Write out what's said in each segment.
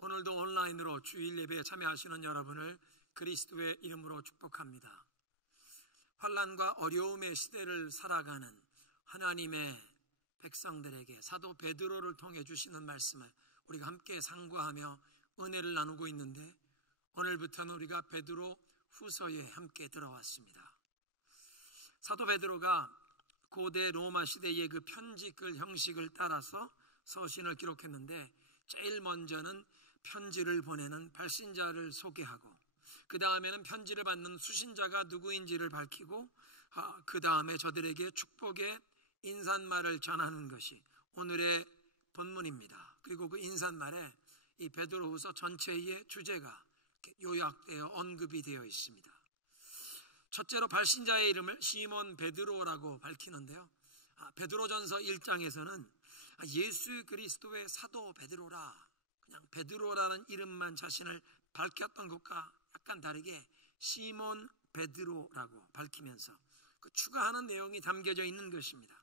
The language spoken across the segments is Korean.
오늘도 온라인으로 주일 예배에 참여하시는 여러분을 그리스도의 이름으로 축복합니다. 환난과 어려움의 시대를 살아가는 하나님의 백성들에게 사도 베드로를 통해 주시는 말씀을 우리가 함께 상고하며 은혜를 나누고 있는데, 오늘부터는 우리가 베드로 후서에 함께 들어왔습니다. 사도 베드로가 고대 로마 시대의 그 편지글 형식을 따라서 서신을 기록했는데, 제일 먼저는 편지를 보내는 발신자를 소개하고, 그 다음에는 편지를 받는 수신자가 누구인지를 밝히고, 그 다음에 저들에게 축복의 인사말을 전하는 것이 오늘의 본문입니다. 그리고 그 인사말에 이 베드로후서 전체의 주제가 요약되어 언급이 되어 있습니다. 첫째로 발신자의 이름을 시몬 베드로라고 밝히는데요, 베드로전서 1장에서는 예수 그리스도의 사도 베드로라, 그냥 베드로라는 이름만 자신을 밝혔던 것과 약간 다르게 시몬 베드로라고 밝히면서 그 추가하는 내용이 담겨져 있는 것입니다.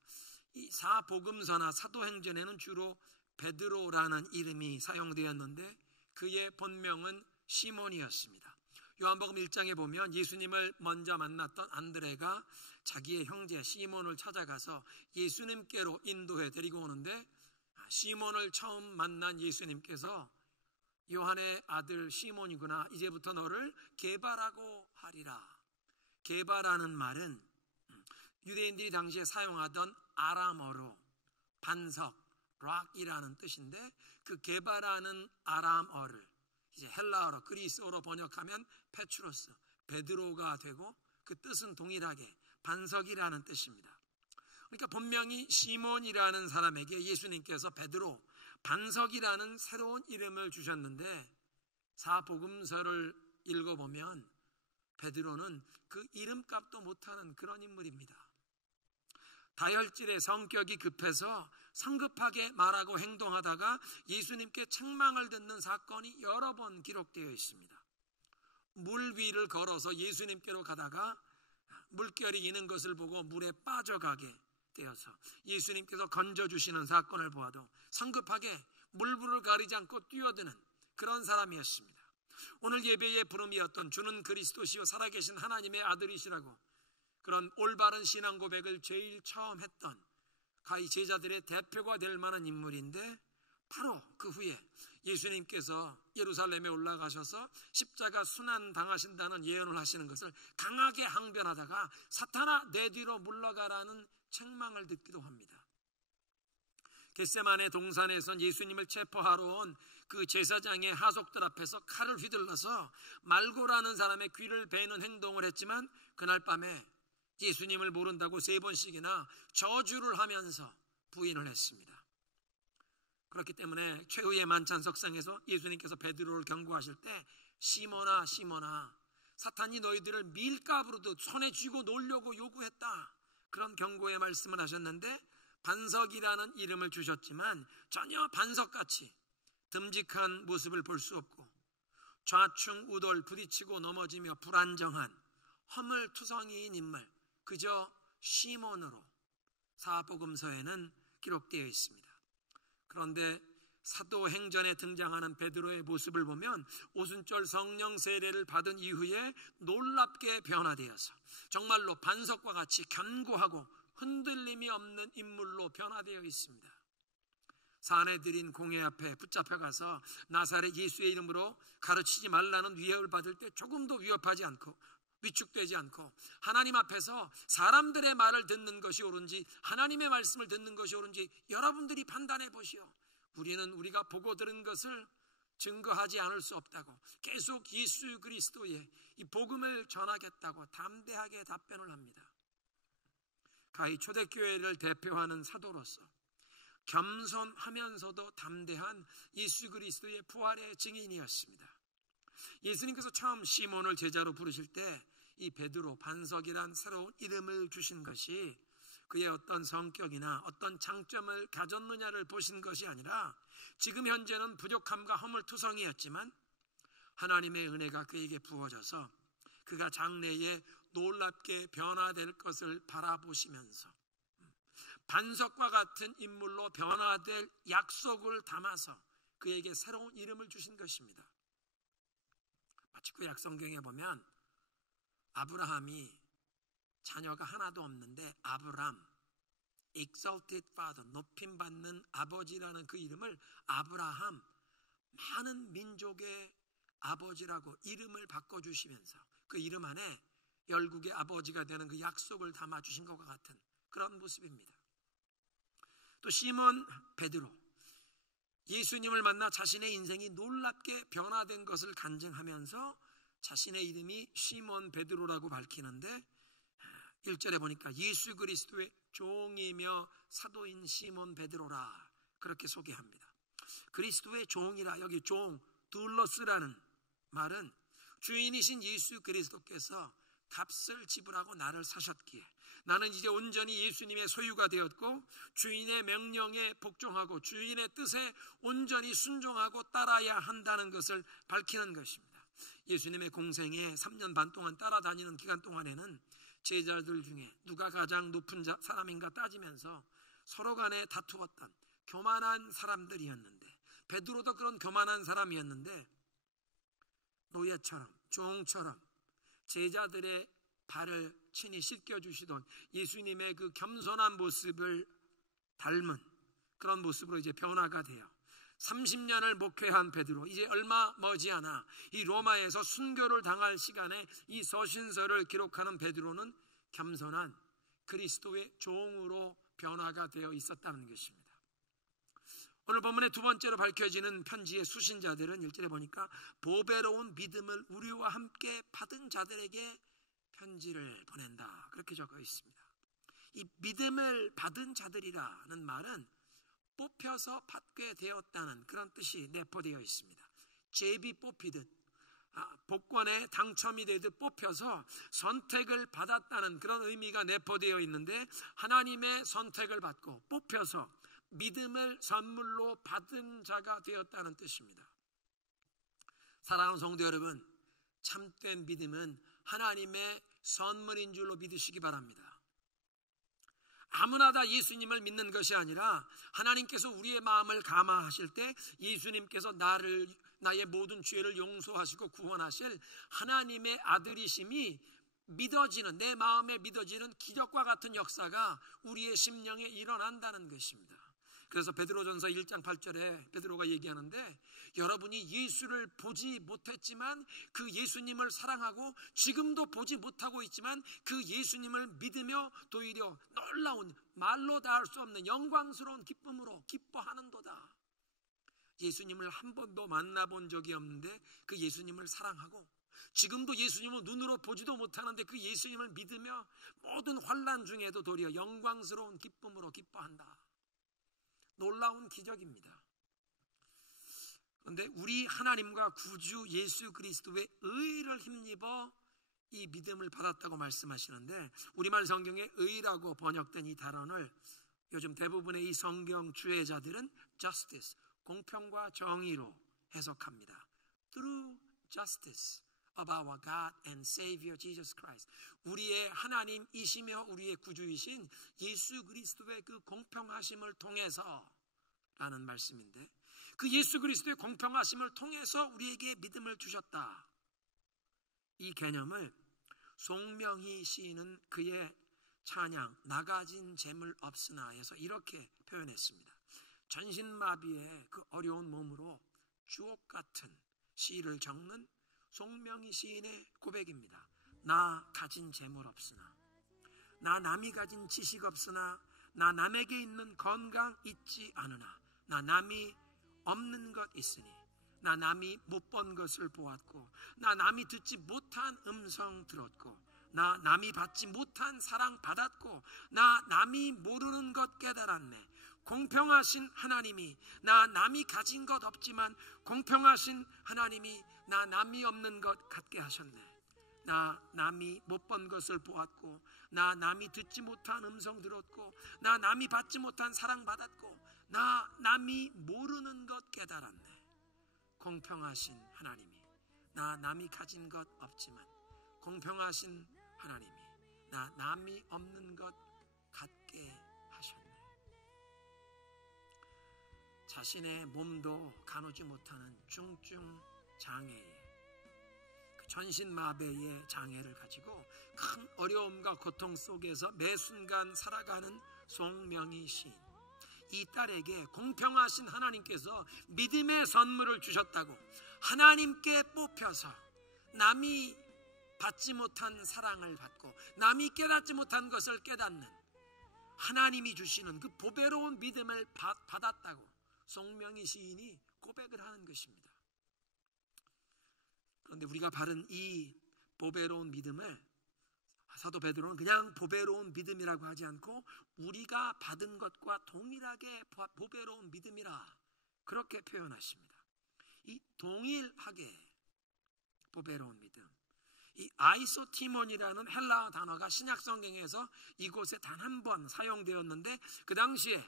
이 사복음서나 사도행전에는 주로 베드로라는 이름이 사용되었는데, 그의 본명은 시몬이었습니다. 요한복음 1장에 보면 예수님을 먼저 만났던 안드레가 자기의 형제 시몬을 찾아가서 예수님께로 인도해 데리고 오는데, 시몬을 처음 만난 예수님께서 요한의 아들 시몬이구나, 이제부터 너를 게바라고 하리라. 게바라는 말은 유대인들이 당시에 사용하던 아람어로 반석, 락이라는 뜻인데, 그 게바라는 아람어를 이제 헬라어로 그리스어로 번역하면 페트로스, 베드로가 되고, 그 뜻은 동일하게 반석이라는 뜻입니다. 그러니까 본명이 시몬이라는 사람에게 예수님께서 베드로, 반석이라는 새로운 이름을 주셨는데, 사복음서를 읽어보면 베드로는 그 이름값도 못하는 그런 인물입니다. 다혈질의 성격이 급해서 성급하게 말하고 행동하다가 예수님께 책망을 듣는 사건이 여러 번 기록되어 있습니다. 물 위를 걸어서 예수님께로 가다가 물결이 이는 것을 보고 물에 빠져가게 되어서 예수님께서 건져주시는 사건을 보아도 성급하게 물불을 가리지 않고 뛰어드는 그런 사람이었습니다. 오늘 예배의 부름이었던 주는 그리스도시요 살아계신 하나님의 아들이시라고, 그런 올바른 신앙 고백을 제일 처음 했던 가히 제자들의 대표가 될 만한 인물인데, 바로 그 후에 예수님께서 예루살렘에 올라가셔서 십자가 순환 당하신다는 예언을 하시는 것을 강하게 항변하다가 사탄아 내 뒤로 물러가라는 책망을 듣기도 합니다. 겟세마네 동산에선 예수님을 체포하러 온 그 제사장의 하속들 앞에서 칼을 휘둘러서 말고라는 사람의 귀를 베는 행동을 했지만, 그날 밤에 예수님을 모른다고 3번씩이나 저주를 하면서 부인을 했습니다. 그렇기 때문에 최후의 만찬석상에서 예수님께서 베드로를 경고하실 때, 시몬아 시몬아, 사탄이 너희들을 밀가부로도 손에 쥐고 놀려고 요구했다, 그런 경고의 말씀을 하셨는데, 반석이라는 이름을 주셨지만 전혀 반석같이 듬직한 모습을 볼 수 없고, 좌충우돌 부딪히고 넘어지며 불안정한 허물투성이인 인물, 그저 시몬으로 사복음서에는 기록되어 있습니다. 그런데 사도행전에 등장하는 베드로의 모습을 보면 오순절 성령 세례를 받은 이후에 놀랍게 변화되어서 정말로 반석과 같이 견고하고 흔들림이 없는 인물로 변화되어 있습니다. 사내들인 공회 앞에 붙잡혀가서 나사렛 예수의 이름으로 가르치지 말라는 위협을 받을 때 조금도 위협하지 않고 위축되지 않고, 하나님 앞에서 사람들의 말을 듣는 것이 옳은지 하나님의 말씀을 듣는 것이 옳은지 여러분들이 판단해 보시오. 우리는 우리가 보고 들은 것을 증거하지 않을 수 없다고 계속 예수 그리스도의 이 복음을 전하겠다고 담대하게 답변을 합니다. 가히 초대교회를 대표하는 사도로서 겸손하면서도 담대한 예수 그리스도의 부활의 증인이었습니다. 예수님께서 처음 시몬을 제자로 부르실 때 이 베드로, 반석이란 새로운 이름을 주신 것이 그의 어떤 성격이나 어떤 장점을 가졌느냐를 보신 것이 아니라, 지금 현재는 부족함과 허물투성이였지만 하나님의 은혜가 그에게 부어져서 그가 장래에 놀랍게 변화될 것을 바라보시면서 반석과 같은 인물로 변화될 약속을 담아서 그에게 새로운 이름을 주신 것입니다. 마치 구약 성경에 보면 아브라함이 자녀가 하나도 없는데 아브람, exalted father, 높임받는 아버지라는 그 이름을 아브라함, 많은 민족의 아버지라고 이름을 바꿔주시면서 그 이름 안에 열국의 아버지가 되는 그 약속을 담아주신 것과 같은 그런 모습입니다. 또 시몬 베드로, 예수님을 만나 자신의 인생이 놀랍게 변화된 것을 간증하면서 자신의 이름이 시몬 베드로라고 밝히는데 1절에 보니까 예수 그리스도의 종이며 사도인 시몬 베드로라 그렇게 소개합니다. 그리스도의 종이라, 여기 종, 둘러스라는 말은 주인이신 예수 그리스도께서 값을 지불하고 나를 사셨기에 나는 이제 온전히 예수님의 소유가 되었고 주인의 명령에 복종하고 주인의 뜻에 온전히 순종하고 따라야 한다는 것을 밝히는 것입니다. 예수님의 공생에 3년 반 동안 따라다니는 기간 동안에는 제자들 중에 누가 가장 높은 사람인가 따지면서 서로 간에 다투었던 교만한 사람들이었는데, 베드로도 그런 교만한 사람이었는데 노예처럼 종처럼 제자들의 발을 친히 씻겨주시던 예수님의 그 겸손한 모습을 닮은 그런 모습으로 이제 변화가 돼요. 30년을 목회한 베드로, 이제 얼마 머지않아 이 로마에서 순교를 당할 시간에 이 서신서를 기록하는 베드로는 겸손한 그리스도의 종으로 변화가 되어 있었다는 것입니다. 오늘 본문의 두 번째로 밝혀지는 편지의 수신자들은 1절에 보니까 보배로운 믿음을 우리와 함께 받은 자들에게 편지를 보낸다 그렇게 적혀 있습니다. 이 믿음을 받은 자들이라는 말은 뽑혀서 받게 되었다는 그런 뜻이 내포되어 있습니다. 제비 뽑히듯 복권에 당첨이 되듯 뽑혀서 선택을 받았다는 그런 의미가 내포되어 있는데, 하나님의 선택을 받고 뽑혀서 믿음을 선물로 받은 자가 되었다는 뜻입니다. 사랑하는 성도 여러분, 참된 믿음은 하나님의 선물인 줄로 믿으시기 바랍니다. 아무나 다 예수님을 믿는 것이 아니라 하나님께서 우리의 마음을 감화하실 때 예수님께서 나의 모든 죄를 용서하시고 구원하실 하나님의 아들이심이 믿어지는, 내 마음에 믿어지는 기적과 같은 역사가 우리의 심령에 일어난다는 것입니다. 그래서 베드로전서 1장 8절에 베드로가 얘기하는데, 여러분이 예수를 보지 못했지만 그 예수님을 사랑하고 지금도 보지 못하고 있지만 그 예수님을 믿으며 도리어 놀라운, 말로 닿을 수 없는 영광스러운 기쁨으로 기뻐하는도다. 예수님을 한 번도 만나본 적이 없는데 그 예수님을 사랑하고 지금도 예수님을 눈으로 보지도 못하는데 그 예수님을 믿으며 모든 환난 중에도 도리어 영광스러운 기쁨으로 기뻐한다. 놀라운 기적입니다. 그런데 우리 하나님과 구주 예수 그리스도의 의를 힘입어 이 믿음을 받았다고 말씀하시는데, 우리말 성경에 의라고 번역된 이 단어를 요즘 대부분의 이 성경 주해자들은 justice, 공평과 정의로 해석합니다. Through justice of our God and Savior Jesus Christ, 우리의 하나님이시며 우리의 구주이신 예수 그리스도의 그 공평하심을 통해서 라는 말씀인데, 그 예수 그리스도의 공평하심을 통해서 우리에게 믿음을 주셨다. 이 개념을 송명희 시인은 그의 찬양 나 가진 재물 없으나에서 이렇게 표현했습니다. 전신마비의 그 어려운 몸으로 주옥 같은 시를 적는 송명희 시인의 고백입니다. 나 가진 재물 없으나, 나 남이 가진 지식 없으나, 나 남에게 있는 건강 있지 않으나, 나 남이 없는 것 있으니, 나 남이 못 본 것을 보았고, 나 남이 듣지 못한 음성 들었고, 나 남이 받지 못한 사랑 받았고, 나 남이 모르는 것 깨달았네. 공평하신 하나님이 나 남이 가진 것 없지만 공평하신 하나님이 나 남이 없는 것 같게 하셨네. 나 남이 못 본 것을 보았고, 나 남이 듣지 못한 음성 들었고, 나 남이 받지 못한 사랑 받았고, 나 남이 모르는 것 깨달았네. 공평하신 하나님이 나 남이 가진 것 없지만 공평하신 하나님이 나 남이 없는 것 같게 하셨네. 자신의 몸도 가누지 못하는 중증 장애에, 그 전신마비의 장애를 가지고 큰 어려움과 고통 속에서 매 순간 살아가는 송명희 시인, 이 딸에게 공평하신 하나님께서 믿음의 선물을 주셨다고, 하나님께 뽑혀서 남이 받지 못한 사랑을 받고 남이 깨닫지 못한 것을 깨닫는 하나님이 주시는 그 보배로운 믿음을 받았다고 송명희 시인이 고백을 하는 것입니다. 그런데 우리가 바른 이 보배로운 믿음을 사도 베드로는 그냥 보배로운 믿음이라고 하지 않고 우리가 받은 것과 동일하게 보배로운 믿음이라 그렇게 표현하십니다. 이 동일하게 보배로운 믿음, 이 아이소티몬이라는 헬라어 단어가 신약 성경에서 이곳에 단 한 번 사용되었는데, 그 당시에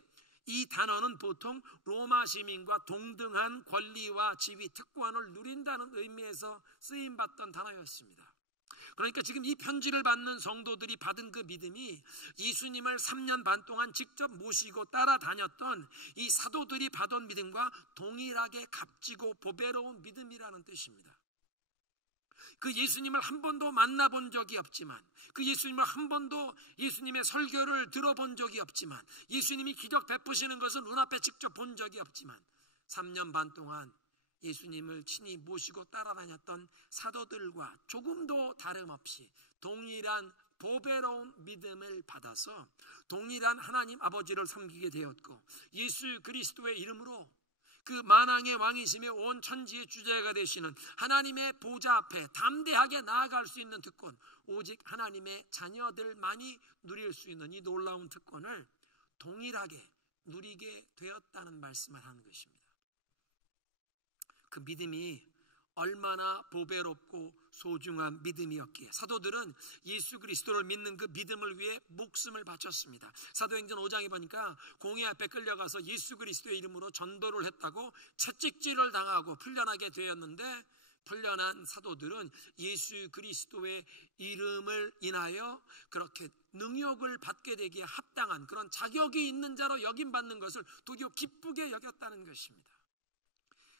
이 단어는 보통 로마 시민과 동등한 권리와 지위, 특권을 누린다는 의미에서 쓰임받던 단어였습니다. 그러니까 지금 이 편지를 받는 성도들이 받은 그 믿음이 예수님을 3년 반 동안 직접 모시고 따라다녔던 이 사도들이 받은 믿음과 동일하게 값지고 보배로운 믿음이라는 뜻입니다. 그 예수님을 한 번도 만나본 적이 없지만, 그 예수님을 한 번도 예수님의 설교를 들어본 적이 없지만, 예수님이 기적 베푸시는 것을 눈앞에 직접 본 적이 없지만 3년 반 동안 예수님을 친히 모시고 따라다녔던 사도들과 조금도 다름없이 동일한 보배로운 믿음을 받아서 동일한 하나님 아버지를 섬기게 되었고, 예수 그리스도의 이름으로 그 만왕의 왕이시며 온 천지의 주제가 되시는 하나님의 보좌 앞에 담대하게 나아갈 수 있는 특권, 오직 하나님의 자녀들만이 누릴 수 있는 이 놀라운 특권을 동일하게 누리게 되었다는 말씀을 하는 것입니다. 그 믿음이 얼마나 보배롭고 소중한 믿음이었기에 사도들은 예수 그리스도를 믿는 그 믿음을 위해 목숨을 바쳤습니다. 사도행전 5장에 보니까 공회 앞에 끌려가서 예수 그리스도의 이름으로 전도를 했다고 채찍질을 당하고 풀려나게 되었는데, 풀려난 사도들은 예수 그리스도의 이름을 인하여 그렇게 능욕을 받게 되기에 합당한 그런 자격이 있는 자로 여김받는 것을 도리어 기쁘게 여겼다는 것입니다.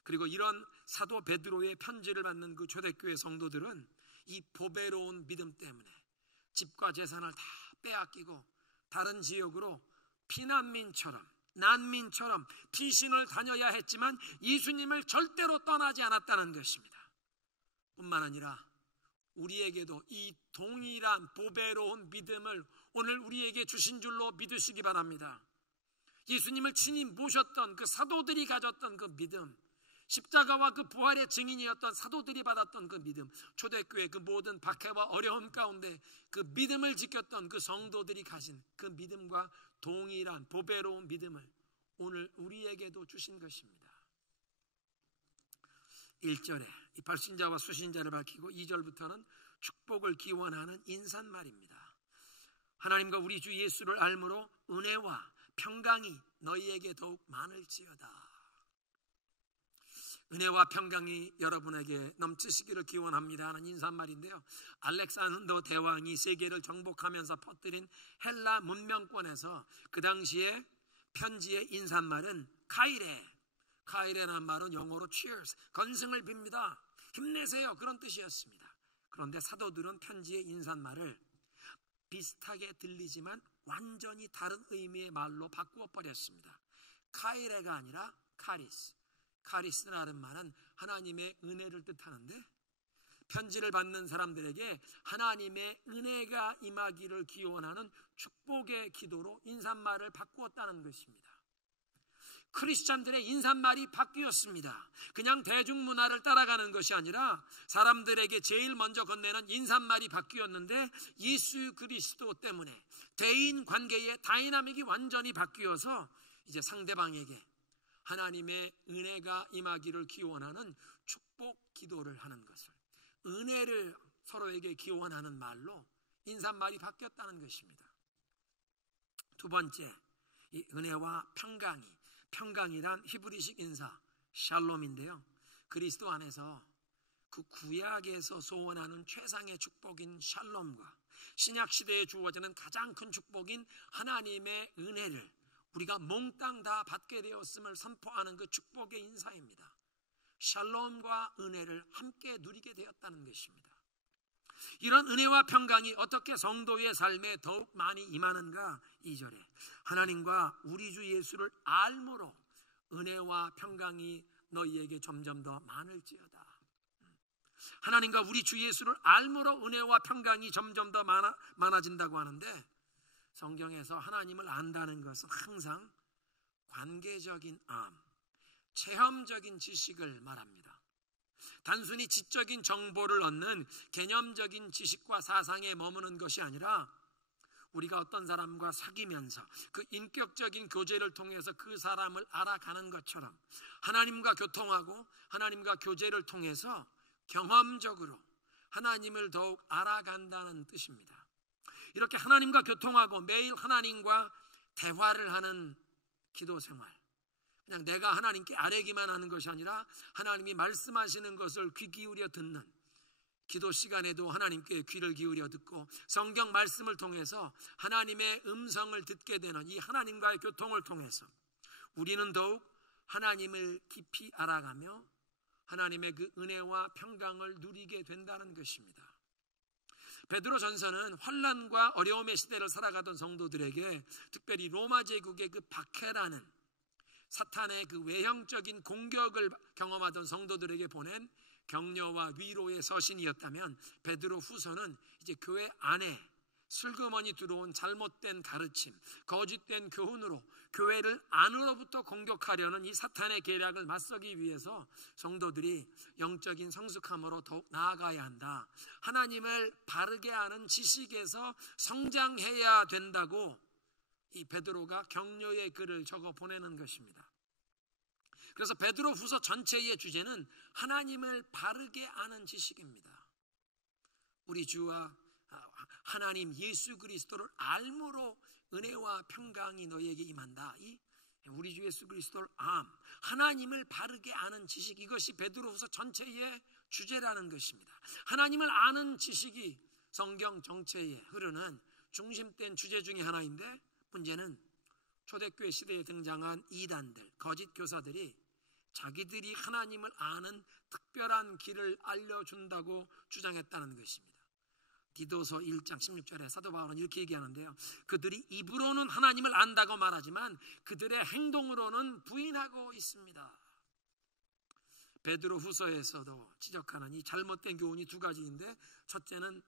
그리고 이런 사도 베드로의 편지를 받는 그 초대교회 성도들은 이 보배로운 믿음 때문에 집과 재산을 다 빼앗기고 다른 지역으로 피난민처럼, 난민처럼 피신을 다녀야 했지만 예수님을 절대로 떠나지 않았다는 것입니다. 뿐만 아니라 우리에게도 이 동일한 보배로운 믿음을 오늘 우리에게 주신 줄로 믿으시기 바랍니다. 예수님을 친히 모셨던 그 사도들이 가졌던 그 믿음, 십자가와 그 부활의 증인이었던 사도들이 받았던 그 믿음, 초대교회 그 모든 박해와 어려움 가운데 그 믿음을 지켰던 그 성도들이 가진 그 믿음과 동일한 보배로운 믿음을 오늘 우리에게도 주신 것입니다. 1절에 이 발신자와 수신자를 밝히고 2절부터는 축복을 기원하는 인사말입니다. 하나님과 우리 주 예수를 알므로 은혜와 평강이 너희에게 더욱 많을지어다. 은혜와 평강이 여러분에게 넘치시기를 기원합니다 하는 인사말인데요, 알렉산더 대왕이 세계를 정복하면서 퍼뜨린 헬라 문명권에서 그 당시에 편지의 인사말은 카이레라는 말은 영어로 cheers, 건승을 빕니다, 힘내세요, 그런 뜻이었습니다. 그런데 사도들은 편지의 인사말을 비슷하게 들리지만 완전히 다른 의미의 말로 바꾸어 버렸습니다. 카이레가 아니라 카리스라는 말은 하나님의 은혜를 뜻하는데, 편지를 받는 사람들에게 하나님의 은혜가 임하기를 기원하는 축복의 기도로 인사말을 바꾸었다는 것입니다. 크리스찬들의 인사말이 바뀌었습니다. 그냥 대중문화를 따라가는 것이 아니라 사람들에게 제일 먼저 건네는 인사말이 바뀌었는데, 예수 그리스도 때문에 대인 관계의 다이나믹이 완전히 바뀌어서 이제 상대방에게 하나님의 은혜가 임하기를 기원하는 축복 기도를 하는 것을, 은혜를 서로에게 기원하는 말로 인사말이 바뀌었다는 것입니다. 두 번째, 이 은혜와 평강이란 히브리식 인사 샬롬인데요, 그리스도 안에서 그 구약에서 소원하는 최상의 축복인 샬롬과 신약 시대에 주어지는 가장 큰 축복인 하나님의 은혜를 우리가 몽땅 다 받게 되었음을 선포하는 그 축복의 인사입니다. 샬롬과 은혜를 함께 누리게 되었다는 것입니다. 이런 은혜와 평강이 어떻게 성도의 삶에 더욱 많이 임하는가? 2절에 하나님과 우리 주 예수를 알므로 은혜와 평강이 너희에게 점점 더 많을지어다. 하나님과 우리 주 예수를 알므로 은혜와 평강이 점점 더 많아진다고 하는데, 성경에서 하나님을 안다는 것은 항상 관계적인 암, 체험적인 지식을 말합니다. 단순히 지적인 정보를 얻는 개념적인 지식과 사상에 머무는 것이 아니라 우리가 어떤 사람과 사귀면서 그 인격적인 교제를 통해서 그 사람을 알아가는 것처럼 하나님과 교통하고 하나님과 교제를 통해서 경험적으로 하나님을 더욱 알아간다는 뜻입니다. 이렇게 하나님과 교통하고 매일 하나님과 대화를 하는 기도 생활, 그냥 내가 하나님께 아뢰기만 하는 것이 아니라 하나님이 말씀하시는 것을 귀 기울여 듣는, 기도 시간에도 하나님께 귀를 기울여 듣고 성경 말씀을 통해서 하나님의 음성을 듣게 되는 이 하나님과의 교통을 통해서 우리는 더욱 하나님을 깊이 알아가며 하나님의 그 은혜와 평강을 누리게 된다는 것입니다. 베드로전서는 환난과 어려움의 시대를 살아가던 성도들에게, 특별히 로마 제국의 그 박해라는 사탄의 그 외형적인 공격을 경험하던 성도들에게 보낸 격려와 위로의 서신이었다면, 베드로 후서는 이제 교회 안에 슬그머니 들어온 잘못된 가르침, 거짓된 교훈으로 교회를 안으로부터 공격하려는 이 사탄의 계략을 맞서기 위해서 성도들이 영적인 성숙함으로 더욱 나아가야 한다, 하나님을 바르게 아는 지식에서 성장해야 된다고 이 베드로가 격려의 글을 적어 보내는 것입니다. 그래서 베드로 후서 전체의 주제는 하나님을 바르게 아는 지식입니다. 우리 주와 하나님 예수 그리스도를 알므로 은혜와 평강이 너희에게 임한다. 이 우리 주 예수 그리스도를 하나님을 바르게 아는 지식, 이것이 베드로후서 전체의 주제라는 것입니다. 하나님을 아는 지식이 성경 전체에 흐르는 중심된 주제 중에 하나인데, 문제는 초대교회 시대에 등장한 이단들, 거짓 교사들이 자기들이 하나님을 아는 특별한 길을 알려준다고 주장했다는 것입니다. 디도서 1장 16절에 사도 바울은 이렇게 얘기하는데요, 그들이 입으로는 하나님을 안다고 말하지만 그들의 행동으로는 부인하고 있습니다. 베드로 후서에서도 지적하는 이 잘못된 교훈이 두 가지인데, 첫째는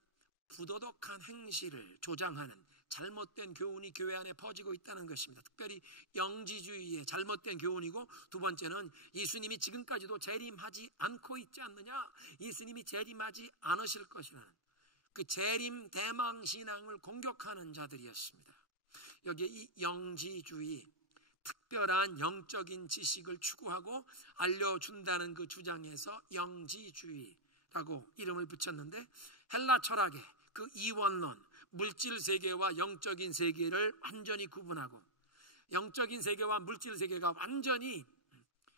부도덕한 행실을 조장하는 잘못된 교훈이 교회 안에 퍼지고 있다는 것입니다. 특별히 영지주의의 잘못된 교훈이고, 두 번째는 예수님이 지금까지도 재림하지 않고 있지 않느냐, 예수님이 재림하지 않으실 것이라는 그 재림 대망 신앙을 공격하는 자들이었습니다. 여기에 이 영지주의, 특별한 영적인 지식을 추구하고 알려준다는 그 주장에서 영지주의라고 이름을 붙였는데, 헬라 철학의 그 이원론, 물질 세계와 영적인 세계를 완전히 구분하고 영적인 세계와 물질 세계가 완전히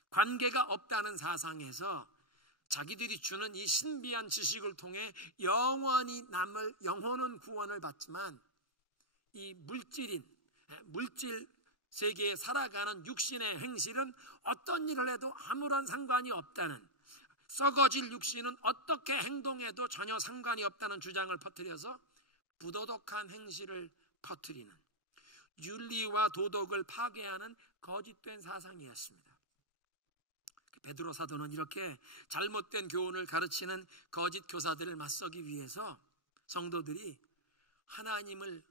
관계가 없다는 사상에서 자기들이 주는 이 신비한 지식을 통해 영원히 남을 영혼은 구원을 받지만, 이 물질 세계에 살아가는 육신의 행실은 어떤 일을 해도 아무런 상관이 없다는, 썩어질 육신은 어떻게 행동해도 전혀 상관이 없다는 주장을 퍼뜨려서 부도덕한 행실을 퍼뜨리는, 윤리와 도덕을 파괴하는 거짓된 사상이었습니다. 베드로 사도는 이렇게 잘못된 교훈을 가르치는 거짓 교사들을 맞서기 위해서 성도들이 하나님을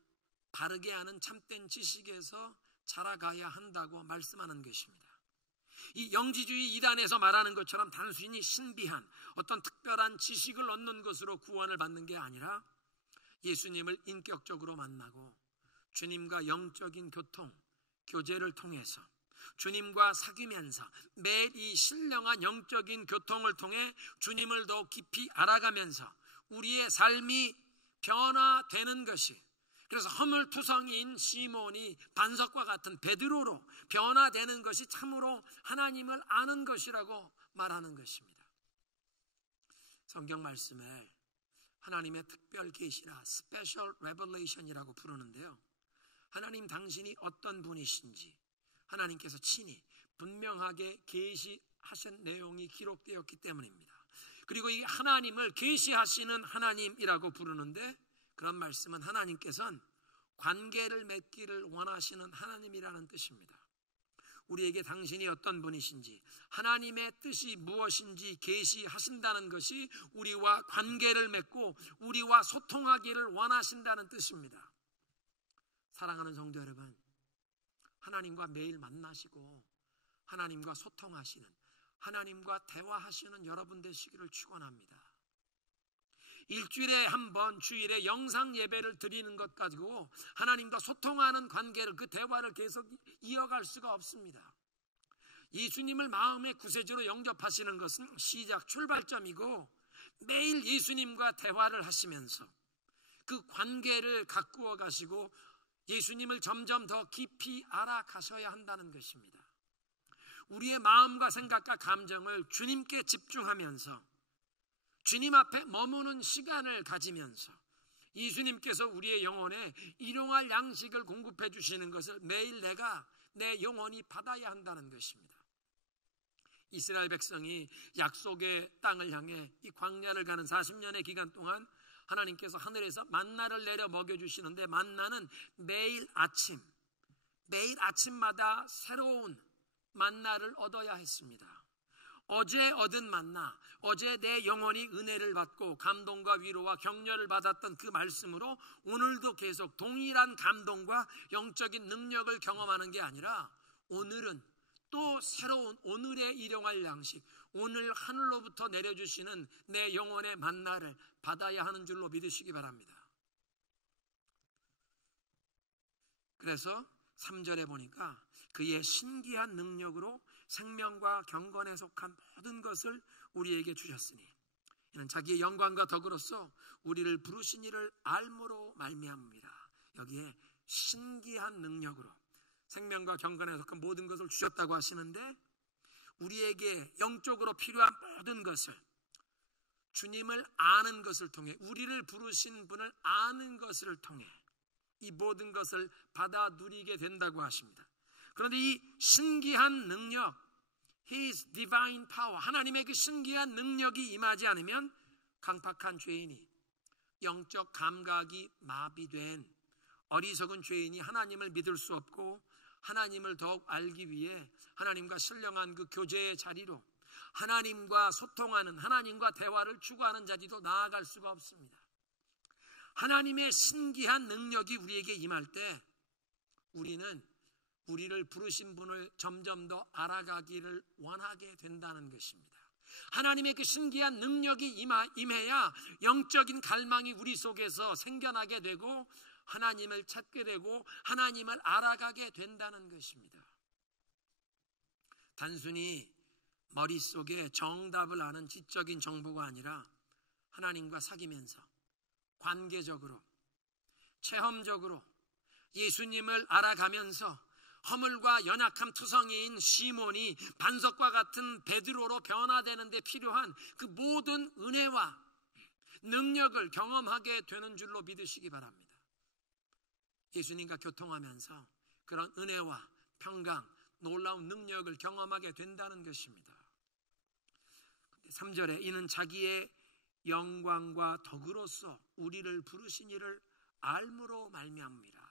바르게 아는 참된 지식에서 자라가야 한다고 말씀하는 것입니다. 이 영지주의 이단에서 말하는 것처럼 단순히 신비한 어떤 특별한 지식을 얻는 것으로 구원을 받는 게 아니라 예수님을 인격적으로 만나고 주님과 영적인 교통, 교제를 통해서 주님과 사귀면서 매일 이 신령한 영적인 교통을 통해 주님을 더 깊이 알아가면서 우리의 삶이 변화되는 것이, 그래서 허물투성이인 시몬이 반석과 같은 베드로로 변화되는 것이 참으로 하나님을 아는 것이라고 말하는 것입니다. 성경 말씀을 하나님의 특별 계시라, 스페셜 레벨레이션이라고 부르는데요, 하나님 당신이 어떤 분이신지, 하나님께서 친히 분명하게 계시하신 내용이 기록되었기 때문입니다. 그리고 이 하나님을 계시하시는 하나님이라고 부르는데, 그런 말씀은 하나님께서는 관계를 맺기를 원하시는 하나님이라는 뜻입니다. 우리에게 당신이 어떤 분이신지, 하나님의 뜻이 무엇인지 계시하신다는 것이 우리와 관계를 맺고 우리와 소통하기를 원하신다는 뜻입니다. 사랑하는 성도 여러분, 하나님과 매일 만나시고 하나님과 소통하시는, 하나님과 대화하시는 여러분 되시기를 축원합니다. 일주일에 한 번 주일에 영상 예배를 드리는 것 가지고 하나님과 소통하는 관계를, 그 대화를 계속 이어갈 수가 없습니다. 예수님을 마음의 구세주로 영접하시는 것은 시작, 출발점이고, 매일 예수님과 대화를 하시면서 그 관계를 가꾸어 가시고 예수님을 점점 더 깊이 알아가셔야 한다는 것입니다. 우리의 마음과 생각과 감정을 주님께 집중하면서 주님 앞에 머무는 시간을 가지면서 예수님께서 우리의 영혼에 일용할 양식을 공급해 주시는 것을 매일 내 영혼이 받아야 한다는 것입니다. 이스라엘 백성이 약속의 땅을 향해 이 광야를 가는 40년의 기간 동안 하나님께서 하늘에서 만나를 내려 먹여주시는데, 만나는 매일 아침마다 새로운 만나를 얻어야 했습니다. 어제 얻은 만나, 어제 내 영혼이 은혜를 받고 감동과 위로와 격려를 받았던 그 말씀으로 오늘도 계속 동일한 감동과 영적인 능력을 경험하는 게 아니라, 오늘은 또 새로운 오늘의 일용할 양식, 오늘 하늘로부터 내려주시는 내 영혼의 만나를 받아야 하는 줄로 믿으시기 바랍니다. 그래서 3절에 보니까 그의 신기한 능력으로 생명과 경건에 속한 모든 것을 우리에게 주셨으니 이는 자기의 영광과 덕으로서 우리를 부르신 이를 알므로 말미암습니다. 여기에 신기한 능력으로 생명과 경건에 속한 모든 것을 주셨다고 하시는데, 우리에게 영적으로 필요한 모든 것을 주님을 아는 것을 통해, 우리를 부르신 분을 아는 것을 통해 이 모든 것을 받아 누리게 된다고 하십니다. 그런데 이 신기한 능력, His divine power, 하나님의 그 신기한 능력이 임하지 않으면 강팍한 죄인이, 영적 감각이 마비된 어리석은 죄인이 하나님을 믿을 수 없고, 하나님을 더욱 알기 위해 하나님과 신령한 그 교제의 자리로, 하나님과 소통하는, 하나님과 대화를 추구하는 자리로 나아갈 수가 없습니다. 하나님의 신기한 능력이 우리에게 임할 때 우리는 우리를 부르신 분을 점점 더 알아가기를 원하게 된다는 것입니다. 하나님의 그 신기한 능력이 임해야 영적인 갈망이 우리 속에서 생겨나게 되고 하나님을 찾게 되고 하나님을 알아가게 된다는 것입니다. 단순히 머릿속에 정답을 아는 지적인 정보가 아니라 하나님과 사귀면서 관계적으로, 체험적으로 예수님을 알아가면서 허물과 연약함 투성이인 시몬이 반석과 같은 베드로로 변화되는 데 필요한 그 모든 은혜와 능력을 경험하게 되는 줄로 믿으시기 바랍니다. 예수님과 교통하면서 그런 은혜와 평강, 놀라운 능력을 경험하게 된다는 것입니다. 3절에 이는 자기의 영광과 덕으로서 우리를 부르신 이를 알므로 말미암습니다.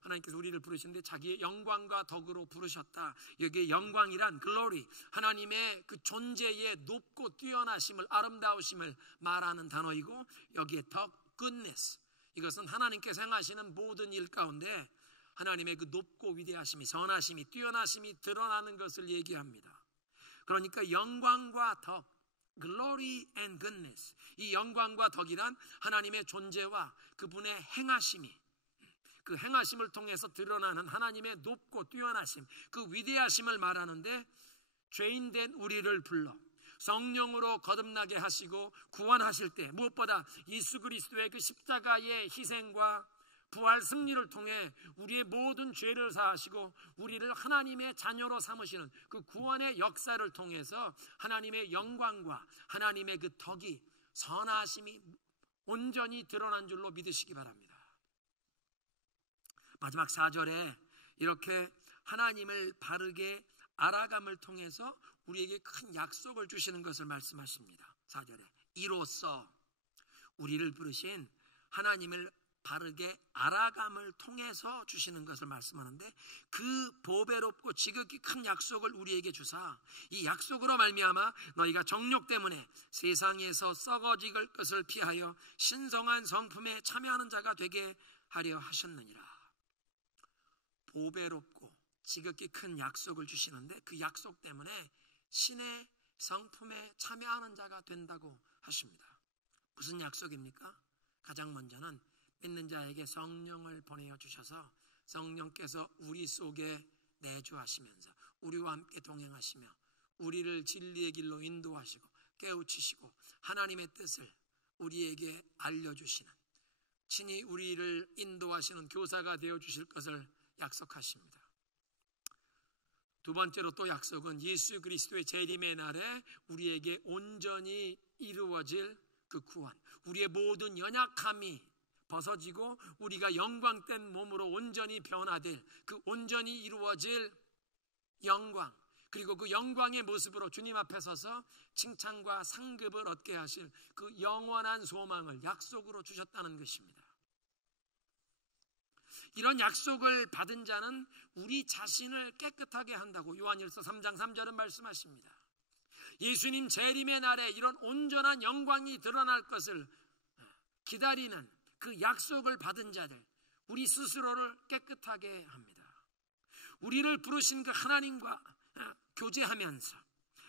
하나님께서 우리를 부르시는데 자기의 영광과 덕으로 부르셨다. 여기에 영광이란 글로리, 하나님의 그 존재의 높고 뛰어나심을, 아름다우심을 말하는 단어이고, 여기에 덕, goodness, 이것은 하나님께서 행하시는 모든 일 가운데 하나님의 그 높고 위대하심이, 선하심이, 뛰어나심이 드러나는 것을 얘기합니다. 그러니까 영광과 덕, glory and goodness, 이 영광과 덕이란 하나님의 존재와 그분의 행하심이, 그 행하심을 통해서 드러나는 하나님의 높고 뛰어나심, 그 위대하심을 말하는데, 죄인된 우리를 불러 성령으로 거듭나게 하시고 구원하실 때 무엇보다 예수 그리스도의 그 십자가의 희생과 부활 승리를 통해 우리의 모든 죄를 사하시고 우리를 하나님의 자녀로 삼으시는 그 구원의 역사를 통해서 하나님의 영광과 하나님의 그 덕이, 선하심이 온전히 드러난 줄로 믿으시기 바랍니다. 마지막 4절에 이렇게 하나님을 바르게 알아감을 통해서 우리에게 큰 약속을 주시는 것을 말씀하십니다. 4절에 이로써 우리를 부르신 하나님을 바르게 알아감을 통해서 주시는 것을 말씀하는데, 그 보배롭고 지극히 큰 약속을 우리에게 주사 이 약속으로 말미암아 너희가 정욕 때문에 세상에서 썩어질 것을 피하여 신성한 성품에 참여하는 자가 되게 하려 하셨느니라. 보배롭고 지극히 큰 약속을 주시는데, 그 약속 때문에 신의 성품에 참여하는 자가 된다고 하십니다. 무슨 약속입니까? 가장 먼저는 믿는 자에게 성령을 보내어 주셔서 성령께서 우리 속에 내주하시면서 우리와 함께 동행하시며 우리를 진리의 길로 인도하시고 깨우치시고 하나님의 뜻을 우리에게 알려주시는, 친히 우리를 인도하시는 교사가 되어 주실 것을 약속하십니다. 두 번째로 또 약속은 예수 그리스도의 재림의 날에 우리에게 온전히 이루어질 그 구원, 우리의 모든 연약함이 벗어지고 우리가 영광된 몸으로 온전히 변화될 그 온전히 이루어질 영광, 그리고 그 영광의 모습으로 주님 앞에 서서 칭찬과 상급을 얻게 하실 그 영원한 소망을 약속으로 주셨다는 것입니다. 이런 약속을 받은 자는 우리 자신을 깨끗하게 한다고 요한일서 3장 3절은 말씀하십니다. 예수님 재림의 날에 이런 온전한 영광이 드러날 것을 기다리는 그 약속을 받은 자들, 우리 스스로를 깨끗하게 합니다. 우리를 부르신 그 하나님과 교제하면서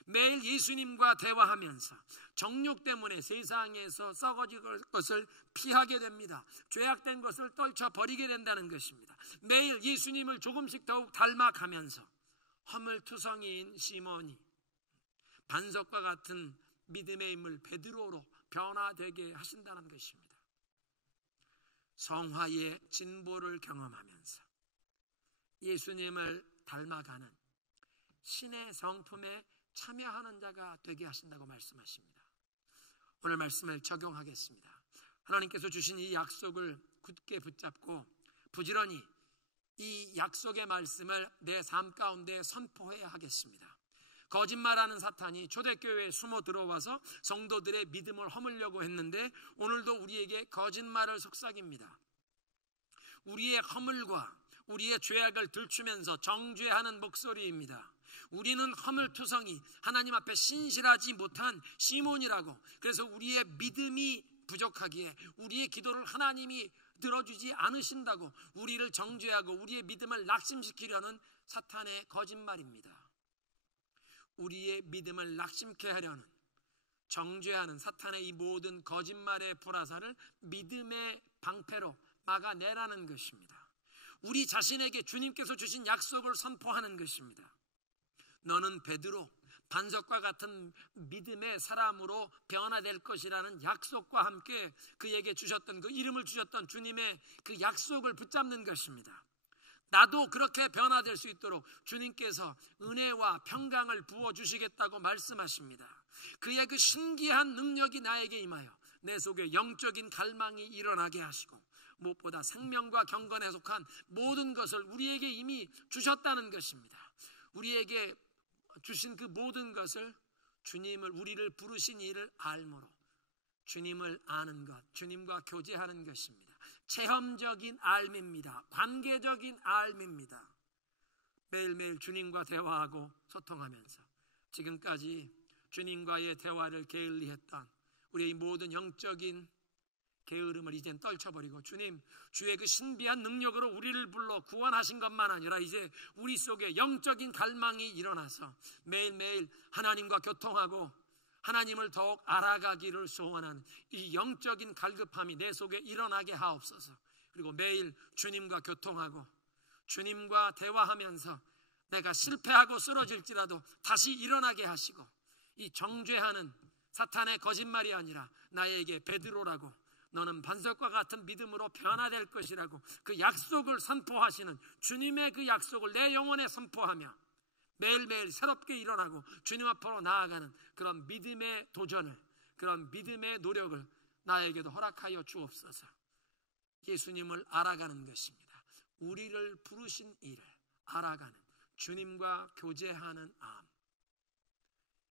매일 예수님과 대화하면서 정욕 때문에 세상에서 썩어질 것을 피하게 됩니다. 죄악된 것을 떨쳐버리게 된다는 것입니다. 매일 예수님을 조금씩 더욱 닮아가면서 허물투성이인 시몬이 반석과 같은 믿음의 인물 베드로로 변화되게 하신다는 것입니다. 성화의 진보를 경험하면서 예수님을 닮아가는 신의 성품에 참여하는 자가 되게 하신다고 말씀하십니다. 오늘 말씀을 적용하겠습니다. 하나님께서 주신 이 약속을 굳게 붙잡고 부지런히 이 약속의 말씀을 내 삶 가운데 선포해야 하겠습니다. 거짓말하는 사탄이 초대교회에 숨어 들어와서 성도들의 믿음을 허물려고 했는데, 오늘도 우리에게 거짓말을 속삭입니다. 우리의 허물과 우리의 죄악을 들추면서 정죄하는 목소리입니다. 우리는 허물투성이, 하나님 앞에 신실하지 못한 시몬이라고, 그래서 우리의 믿음이 부족하기에 우리의 기도를 하나님이 들어주지 않으신다고 우리를 정죄하고 우리의 믿음을 낙심시키려는 사탄의 거짓말입니다. 우리의 믿음을 낙심케 하려는, 정죄하는 사탄의 이 모든 거짓말의 불화살을 믿음의 방패로 막아내라는 것입니다. 우리 자신에게 주님께서 주신 약속을 선포하는 것입니다. 너는 베드로, 반석과 같은 믿음의 사람으로 변화될 것이라는 약속과 함께 그에게 주셨던, 그 이름을 주셨던 주님의 그 약속을 붙잡는 것입니다. 나도 그렇게 변화될 수 있도록 주님께서 은혜와 평강을 부어주시겠다고 말씀하십니다. 그의 그 신기한 능력이 나에게 임하여 내 속에 영적인 갈망이 일어나게 하시고, 무엇보다 생명과 경건에 속한 모든 것을 우리에게 이미 주셨다는 것입니다. 우리에게 주신 그 모든 것을, 주님을, 우리를 부르신 이를 알므로 주님을 아는 것, 주님과 교제하는 것입니다. 체험적인 알미입니다. 관계적인 알미입니다. 매일매일 주님과 대화하고 소통하면서 지금까지 주님과의 대화를 게을리했던 우리의 모든 영적인 게으름을 이젠 떨쳐버리고, 주님, 주의 그 신비한 능력으로 우리를 불러 구원하신 것만 아니라 이제 우리 속에 영적인 갈망이 일어나서 매일매일 하나님과 교통하고 하나님을 더욱 알아가기를 소원하는 이 영적인 갈급함이 내 속에 일어나게 하옵소서. 그리고 매일 주님과 교통하고 주님과 대화하면서 내가 실패하고 쓰러질지라도 다시 일어나게 하시고, 이 정죄하는 사탄의 거짓말이 아니라 나에게 베드로라고, 너는 반석과 같은 믿음으로 변화될 것이라고 그 약속을 선포하시는 주님의 그 약속을 내 영혼에 선포하며 매일매일 새롭게 일어나고 주님 앞으로 나아가는 그런 믿음의 도전을, 그런 믿음의 노력을 나에게도 허락하여 주옵소서. 예수님을 알아가는 것입니다. 우리를 부르신 이를 알아가는, 주님과 교제하는 마음,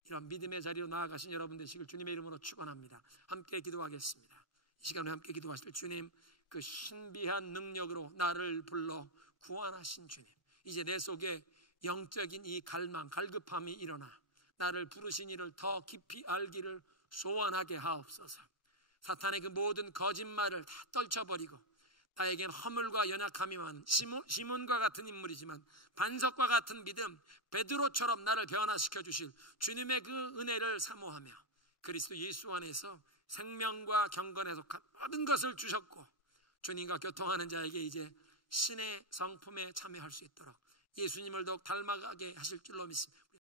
이런 믿음의 자리로 나아가신 여러분 되시길 주님의 이름으로 축원합니다. 함께 기도하겠습니다. 이 시간에 함께 기도하실 주님, 그 신비한 능력으로 나를 불러 구원하신 주님, 이제 내 속에 영적인 이 갈망, 갈급함이 일어나 나를 부르신 이를 더 깊이 알기를 소원하게 하옵소서. 사탄의 그 모든 거짓말을 다 떨쳐버리고 나에겐 허물과 연약함이 많은 시몬과 같은 인물이지만 반석과 같은 믿음, 베드로처럼 나를 변화시켜 주실 주님의 그 은혜를 사모하며 그리스도 예수 안에서 생명과 경건에 속한 모든 것을 주셨고 주님과 교통하는 자에게 이제 신의 성품에 참여할 수 있도록 예수님을 더욱 닮아가게 하실 줄로 믿습니다.